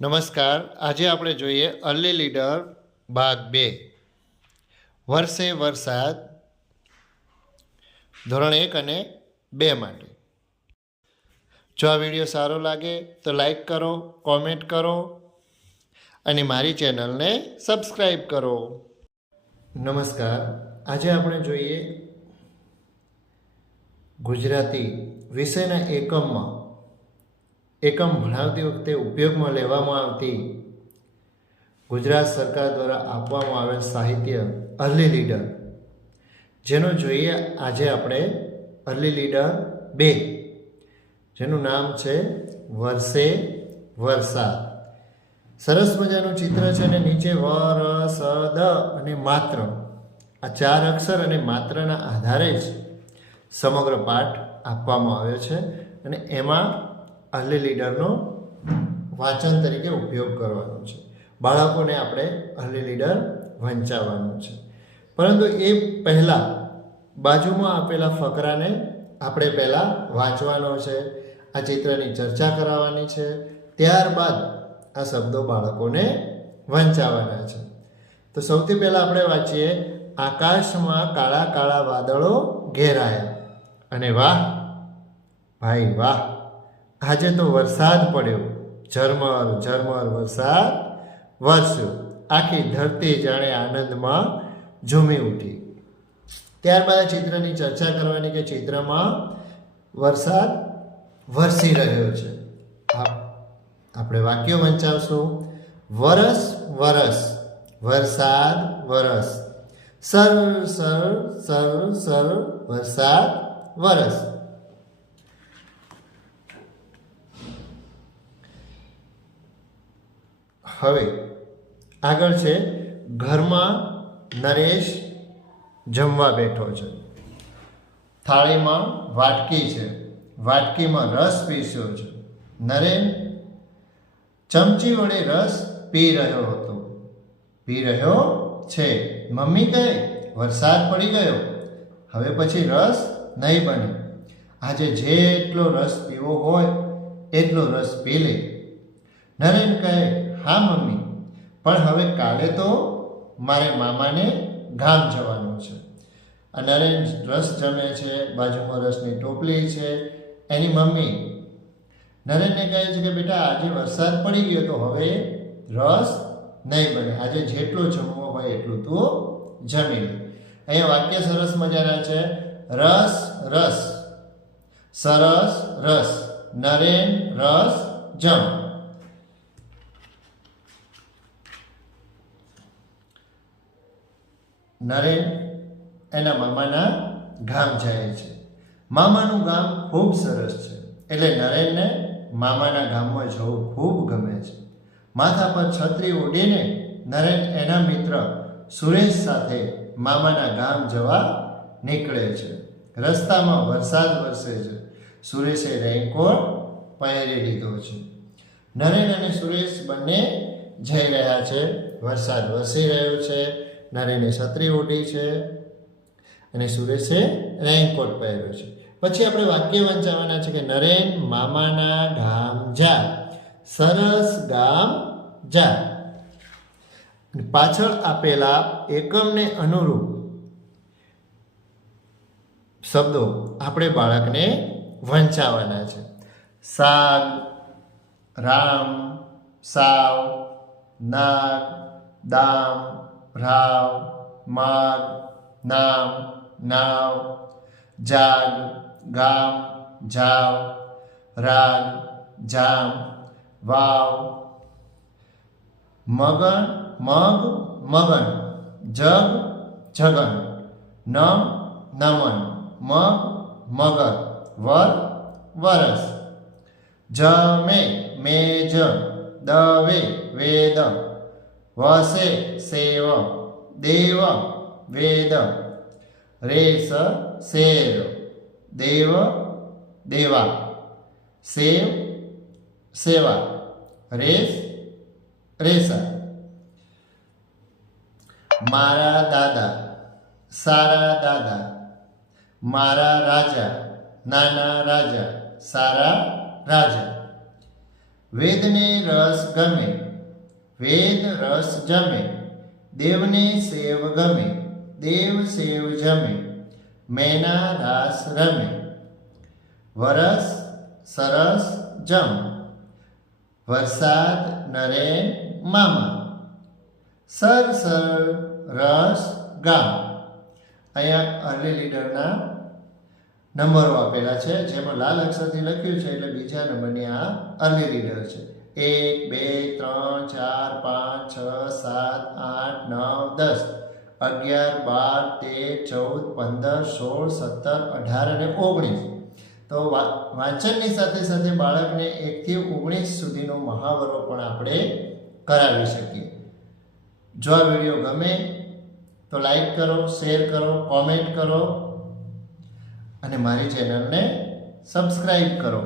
નમસ્કાર. આજે આપણે જોઈએ અર્લી લીડર ભાગ 2 વર્ષે વરસાદ ધોરણ 1 અને 2 માટે. જો આ વિડીયો સારો લાગે તો લાઈક કરો, કોમેન્ટ કરો અને મારી ચેનલને સબસ્ક્રાઈબ કરો. નમસ્કાર. આજે આપણે જોઈએ ગુજરાતી વિષયના એકમ ભણાવતી વખતે ઉપયોગમાં લેવામાં આવતી ગુજરાત સરકાર દ્વારા આપવામાં આવેલ સાહિત્ય અર્લી લીડર, જેનો જોઈએ આજે આપણે અર્લી લીડર 2, જેનું નામ છે વર્ષે વરસાદ. સરસ મજાનું ચિત્ર છે અને નીચે વરસદ અને માત્ર, આ 4 અક્ષર અને માત્રના આધારે જ સમગ્ર પાઠ આપવામાં આવ્યો છે અને એમાં અર્લી લીડરનો વાંચન તરીકે ઉપયોગ કરવાનો છે. બાળકોને આપણે અર્લી લીડર વંચાવવાનું છે. પરંતુ એ પહેલાં બાજુમાં આપેલા ફકરાને આપણે પહેલાં વાંચવાનો છે, આ ચિત્રની ચર્ચા કરાવવાની છે, ત્યારબાદ આ શબ્દો બાળકોને વંચાવવાના છે. તો સૌથી પહેલાં આપણે વાંચીએ, આકાશમાં કાળા કાળા વાદળો ઘેરાયા અને વાહ ભાઈ વાહ, આજે તો વરસાદ પડ્યો, ઝરમર ઝરમર વરસાદ વરસ્યો, આખી ધરતી જાણે આનંદમાં ઝૂમી ઉઠી. ત્યારબાદ ચિત્રની ચર્ચા કરવાની કે ચિત્રમાં વરસાદ વરસી રહ્યો છે. આપણે વાક્યો વંચાવશું. વરસ વરસ, વરસાદ વરસ, સર સર સર સર વરસાદ વરસ. હવે આગળ છે, ઘરમાં નરેશ જમવા બેઠો છે. થાળીમાં વાટકી છે, વાટકીમાં રસ પીસ્યો છે. નરેન ચમચી વડે રસ પી રહ્યો હતો, પી રહ્યો છે. મમ્મી કહે વરસાદ પડી ગયો, હવે પછી રસ નહીં બને, આજે જેટલો રસ પીવો હોય એટલો રસ પી લે. નરેન કહે હા મમ્મી, પણ હવે કાલે તો મારે મામાને ગામ જવાનું છે. નરેન રસ જમે છે, બાજુમાં રસની ટોપલી છે. એની મમ્મી નરેનને કહે છે કે બેટા આજે વરસાદ પડી ગયો તો હવે રસ નહીં બને, આજે જેટલો જમવો હોય એટલું તું જમી લે. અહીંયા વાક્ય સરસ મજાના છે. રસ રસ, સરસ રસ, નરેન રસ જમ. નરેન એના મામાના ગામ જાય છે. મામાનું ગામ ખૂબ સરસ છે, એટલે નરેનને મામાના ગામમાં જવું ખૂબ ગમે છે. માથા પર છત્રી ઓઢીને નરેન એના મિત્ર સુરેશ સાથે મામાના ગામ જવા નીકળે છે. રસ્તામાં વરસાદ વરસે છે. સુરેશે રેઇનકોટ પહેરી લીધો છે. નરેન અને સુરેશ બંને જઈ રહ્યા છે. વરસાદ વરસી રહ્યો છે. નરેને છત્રી ઓઢી છે અને સુરેશે રેઇનકોટ પહેર્યો છે. પછી આપણે વાક્ય વંચાવવાના છે કે નરેન મામાના ગામ જા, સરસ ગામ જા. પાછળ આપેલા એકમને અનુરૂપ શબ્દો આપણે બાળકને વંચાવવાના છે. સાગ, રામ, સાવ, નાગ, દામ, રાવ, માગ, નામ, નાવ, જાગ, ગામ, જાવ, રાગ, જામ, વાવ, મગન, મગ, મગન, જગ, જગન, નમ, નમન, મગ, મગર, વર, વરસ, જમે, મેજ, દવે, વેદ, વસે, સેવ, દેવ, વેદ, રેસ, શેર, દેવ, દેવા, સેવ, સેવા, રેસ, રેસા. મારા દાદા, સારા દાદા, મારા રાજા, નાના રાજા, સારા રાજા. વેદને રસ ગમે, વેદ રસ જમે. દેવને સેવ ગમે, દેવ સેવ જમે. મેના રાસ રમે, વરસ સરસ જમ. વરસાદ નરે મામા, સર સર રસ ગામ. અહીંયા અર્લી લીડરના નંબરો આપેલા છે, જેમાં લાલ અક્ષરથી લખ્યું છે એટલે બીજા નંબરની આ અર્લી લીડર છે. 1 2 3 4 5 6 7 8 9 10 11 12 13 14 15 16 17 18 અને 19. તો વાંચનની સાથે સાથે બાળકને 1 થી 19 સુધીનો મહાવરો પણ આપણે કરાવી શકીએ. જો આ વિડીયો ગમે તો લાઈક કરો, શેર કરો, કોમેન્ટ કરો અને મારી ચેનલને સબસ્ક્રાઈબ કરો.